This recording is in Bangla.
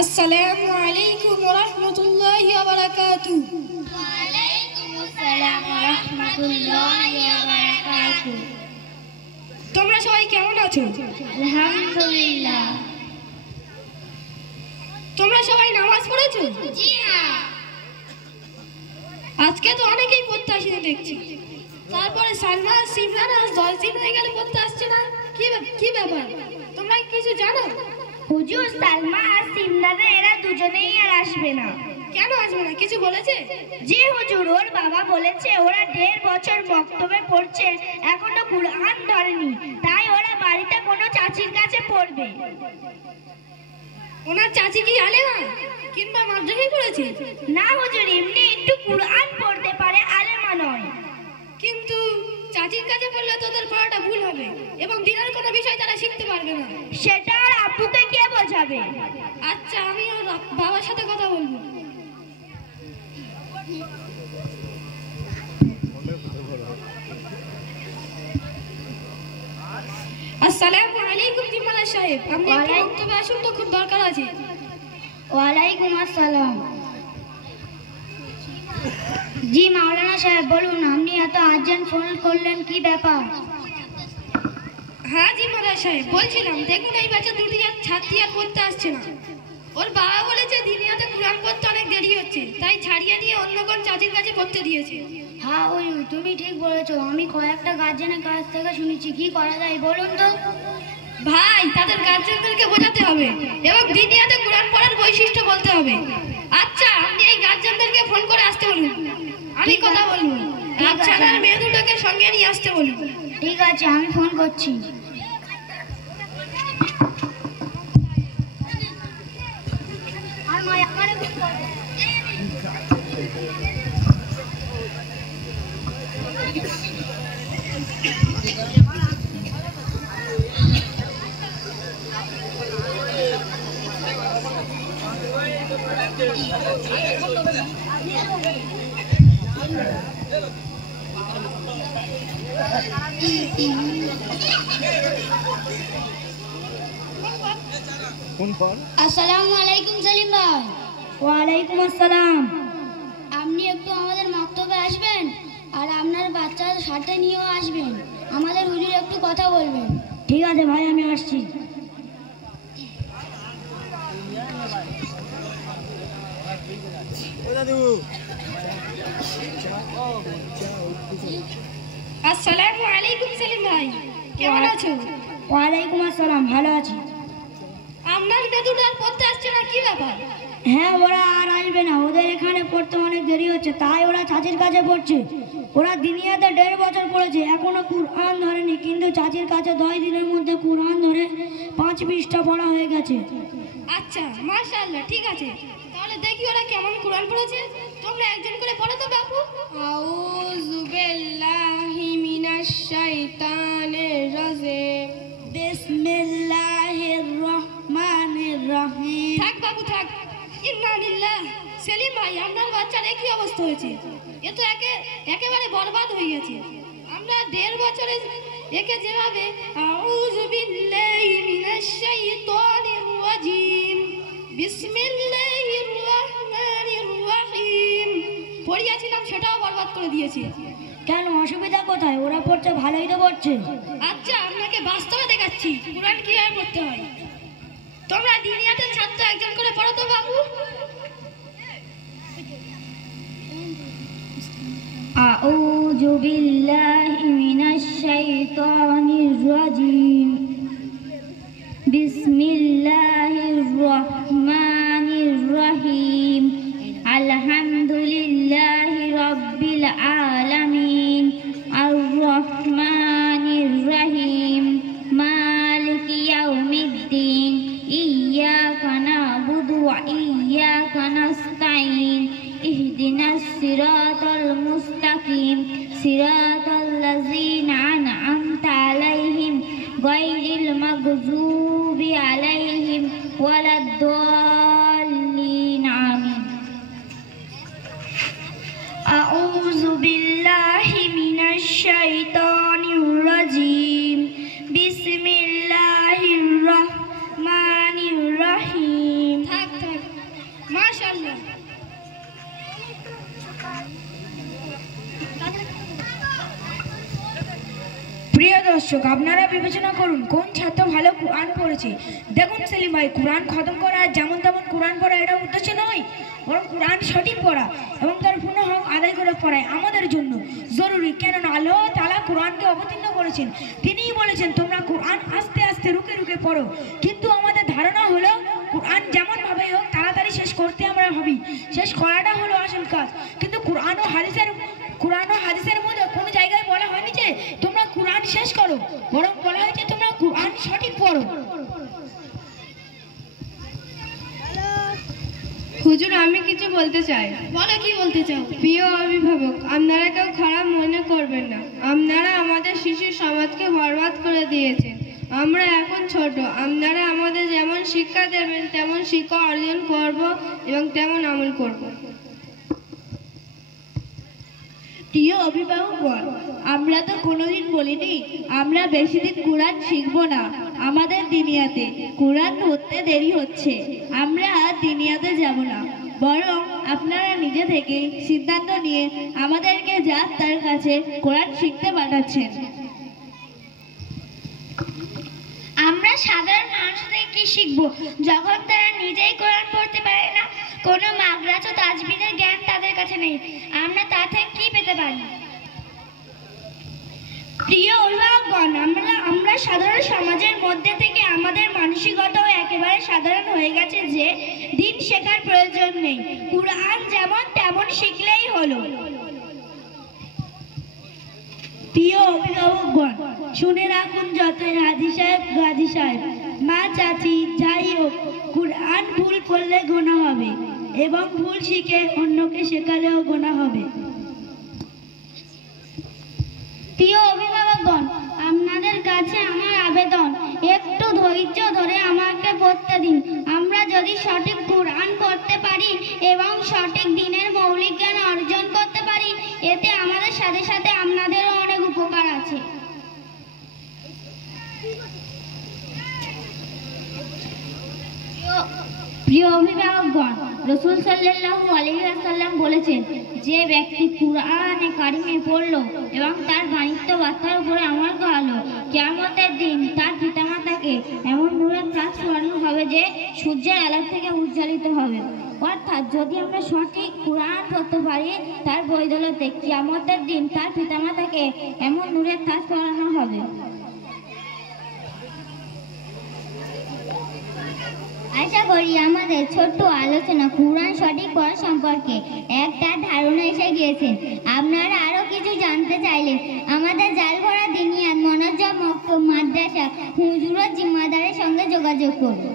আসসালামু আলাইকুম ওয়া রাহমাতুল্লাহি ওয়া বারাকাতুহু। ওয়া আলাইকুম আসসালাম ওয়া রাহমাতুল্লাহি ওয়া বারাকাতুহু। তোমরা সবাই কেমন আছো? আলহামদুলিল্লাহ। তোমরা সবাই নামাজ পড়েছো? জি হ্যাঁ। আজকে তো অনেকেই পড়তে আসেনি দেখছি। তারপরে সালমান সিমরান আজ 10 দিন হয়ে গেল পড়তে আসছে না, কি ব্যাপার? তোমরা কিছু জানো? হুজুর, সালমা আর সিমরান এরা দুজনেই আর আসবে না। কেন আসবে না, কিছু বলেছে? জি হুজুর, ওর বাবা বলেছে ওরা 1.5 বছর মক্তবে পড়ছে, এখনো কুরআন ধরেনি, তাই ওরা বাড়িতে কোনো চাচির কাছে পড়বে। ওনার চাচি কি আলেমা কিংবা মাদ্রাসায় পড়েছে? না হুজুর, এমনি একটু কুরআন পড়তে পারে, আলেমা নয়। কিন্তু চাচির কাছে পড়লে তোদের পড়াটা ভুল হবে এবং দিনের কোনো বিষয় তারা শিখতে পারবে না। সেটা আর আব্বুকে কে বোঝাবে? আচ্ছা, আমি ওর বাবার সাথে কথা বলবো। আসসালামু আলাইকুম তিমালা সাহেব, আপনি একটু বক্তব্যে আসুন তো, খুব দরকার আছে। ওয়ালাইকুম আসসালাম। জি মাওলানা সাহেব বলুন, আপনি এত আর্জেন্ট ফোন করলেন, কি ব্যাপার? হ্যাঁ জি মাওলানা সাহেব, বলছিলাম দেখুন এই বাচ্চা দুটি ছাত্রী আর পড়তে আসছে না। ওর বাবা বলেছে দিনিয়াতে কুরআন পড়তে অনেক দেরি হচ্ছে, তাই ছাড়িয়ে দিয়ে অন্য কোন চাচির কাছে পড়তে দিয়েছে। হ্যাঁ ওই তুমি ঠিক বলেছো, আমি কয়েকটা গার্জেনের কাছ থেকে শুনেছি, কি করা যায় বলুন তো? ভাই, তাদের গার্জেনদেরকে বোঝাতে হবে এবং দিনিয়াতে কুরআন পড়ার বৈশিষ্ট্য বলতে হবে। আচ্ছা, আপনি এই গার্জেনদেরকে ফোন করে আসতে বলুন, আমি কথা বলবো। আচ্ছা, আর মেয়ে দুটোকে সঙ্গে নিয়ে আসতে বলুন। ঠিক আছে, আমি ফোন করছি। আসসালামু আলাইকুম সেলিম ভাই। ওয়ালাইকুম আসসালাম। আপনি একটু আমাদের মক্তবে আসবেন আর আপনার বাচ্চার সাথে নিয়েও আসবেন, আমাদের হুজুর একটু কথা বলবেন। ঠিক আছে ভাই, আমি আসছি। আসসালামু আলাইকুম সেলিম ভাই, কেমন আছো? ওয়ালাইকুম আসসালাম, ভালো আছি। আপনার বেদুটা আর পড়তে আসছে না, কি ব্যাপার? হ্যাঁ, ওরা আর আসবে না, ওদের এখানে পড়তে অনেক দেরি হচ্ছে, তাই ওরা চাচির কাছে পড়ছে। ওরা দিনিয়াতে 1.5 বছর পড়েছে, এখনো কুরআন ধরেনি, কিন্তু চাচির কাছে 10 দিনের মধ্যে কুরআন ধরে 5 পৃষ্ঠা পড়া হয়ে গেছে। আচ্ছা, মাশাআল্লাহ, ঠিক আছে, তাহলে দেখি ওরা কেমন কুরআন পড়েছে। তোমরা একজন করে পড়ো তো বাপু। আউযু বিল্লাহি মিনাশ শাইতানির রাজিম, বিসমিল্লাহির রহমানির রহিম। থাক বাবু থাক। ইন্না লিল্লাহ। সেলিম ভাই, আপনার বাচ্চার একই অবস্থা হয়েছে, এ তো একেবারে বরবাদ হয়ে গেছে। আমরা 1.5 বছরে একে যেভাবে আউযু বিল্লাহি মিনাশ শাইতানির রাজিম বিসমিল্লাহির রহমানির রহিম পড়িয়েছিলাম, সেটাও বরবাদ করে দিয়েছে। কেন, অসুবিধা কোথায়? ওরা পড়ছে, ভালোই তো পড়ছে। আচ্ছা, আপনাকে বাস্তবে দেখাচ্ছি কুরআন কিভাবে পড়তে হয়। তোমরা দিনিয়াতের ছাত্র একজন করে পড়ো তো বাবু। আউযু বিল্লাহি মিনাশ শাইতানির রাজিম বিসমিল্লাহির রহমানির রহিম আলহামদুলিল্লাহি রাব্বিল আলামিন আর রহমানির রহিম মালিকি ইয়াউমিদ্দিন ইয়্যাকা না'বুদু ওয়া ইয়্যাকা নাস্তাঈন ইহদিনাস সিরাতাল মুস্তাকিম সিরাতাল লাযীনা আন'আমতা আলাইহিম গায়রিল মাগযুবি আলাইহিম ওয়ালাদ-দাল্লিন। আমিন। আউযু বিল্লাহি মিনাশ শাইতানির রাজিম বিসমিল্লাহির রহমানির রহিম। থাক থাক, দর্শক, আপনারা বিবেচনা করুন কোন ছাত্র ভালো কোরআন পড়েছে। দেখুন সেলিম ভাই, কোরআন খতম করা আর যেমন তেমন কোরআন পড়া এটা উদ্দেশ্য নয়, বরং কোরআন সঠিক পড়া এবং তার পূর্ণ হক আদায় করে পড়ায় আমাদের জন্য জরুরি। কেননা আল্লাহ তাআলা কোরআনকে অবতীর্ণ করেছেন, তিনিই বলেছেন তোমরা কোরআন আস্তে আস্তে রুকে রুকে পড়ো। কিন্তু আমাদের ধারণা হলো কোরআন যেমন ভাবে হোক তাড়াতাড়ি শেষ করতে আমরা ভাবি, শেষ করাটা হলো আসল কাজ। কিন্তু কোরআন ও হাদিসের মধ্যে কোনো জায়গায় বলা হয়নি যে তোমরা কোরআন শেষ করো, বরং বলা হয়েছে তোমরা কোরআন সঠিক পড়ো। হুজুর, আমি কিছু বলতে চাই। বলো, কি বলতে চাও? প্রিয় অভিভাবক, আপনারা কেউ খারাপ মনে করবেন না। আপনারা আমাদের শিশু সমাজকে বরবাদ করে দিয়েছেন। আমরা এখন ছোট, আপনারা আমাদের যেমন শিক্ষা দেবেন তেমন শিক্ষা অর্জন করব এবং তেমন আমল করব। প্রিয় অভিভাবকগণ, আমরা তো কোনোদিন বলিনি আমরা বেশি দিন কোরআন শিখবো না। আমাদের দিনিয়াতে কোরআন ধরতে দেরি হচ্ছে, আমরা দিনিয়াতে যাব না। বরং আপনারা নিজে থেকে সিদ্ধান্ত নিয়ে আমাদেরকে যার তার কাছে কোরআন শিখতে পাঠাচ্ছেন। আমরা সাধারণ মানুষ থেকে কি শিখবো যখন তারা নিজেই কোরআন পড়তে পারে না? কোনো মাগরাজ ও তাজবিদের জ্ঞান তাদের কাছে নেই, আমরা তা থেকে কি পেতে পারি? প্রিয় অভিভাবকগণ, আমরা সাধারণ সমাজের মধ্যে থেকে আমাদের মানসিকতাও একেবারে সাধারণ হয়ে গেছে যে দিন শেখার প্রয়োজন নেই, কোরআন যেমন তেমন শিখলেই হলো। প্রিয় অভিভাবকগণ, শুনে রাখুন, যতই হাজি সাহেব মা চাচি যাই হোক, কোরআন ভুল করলে গুনাহ হবে এবং ভুল শিখে অন্যকে শেখালেও গুনাহ হবে। প্রিয় অভিভাবকগণ, আপনাদের কাছে আমার আবেদন, একটু ধৈর্য ধরে আমাকে পড়তে দিন। আমরা যদি সঠিক কোরআন পড়তে পারি এবং সঠিক দিনের মৌলিক জ্ঞান অর্জন করতে পারি, এতে আমাদের সাথে সাথে আপনাদেরও অনেক উপকার আছে। প্রিয় অভিভাবকগণ, রাসূল সাল্লাল্লাহু আলাইহি ওয়াসাল্লাম বলেছেন, যে ব্যক্তি কুরআনে কারিমে পড়লো এবং তার বাণিজ্য বার্তার উপরে আমল করলো, কিয়ামতের দিন তার পিতামাতাকে এমন নূরের তাজ পরানো হবে যে সূর্যের আলো থেকে উজ্জ্বলিত হবে। অর্থাৎ যদি আমরা সঠিক কুরআন পড়তে পারি, তার বদৌলতে কিয়ামতের দিন তার পিতামাতাকে এমন নূরের তাজ পরানো হবে। আশা করি আমাদের ছোট্ট আলোচনা কোরআন সঠিক পড়া সম্পর্কে একটা ধারণা এসে গিয়েছে। আপনারা আরো কিছু জানতে চাইলে আমাদের জালভরা দিনিয়াত মনোজ্জম মাদ্রাসা হুজুর জিম্মাদারের সঙ্গে যোগাযোগ করুন।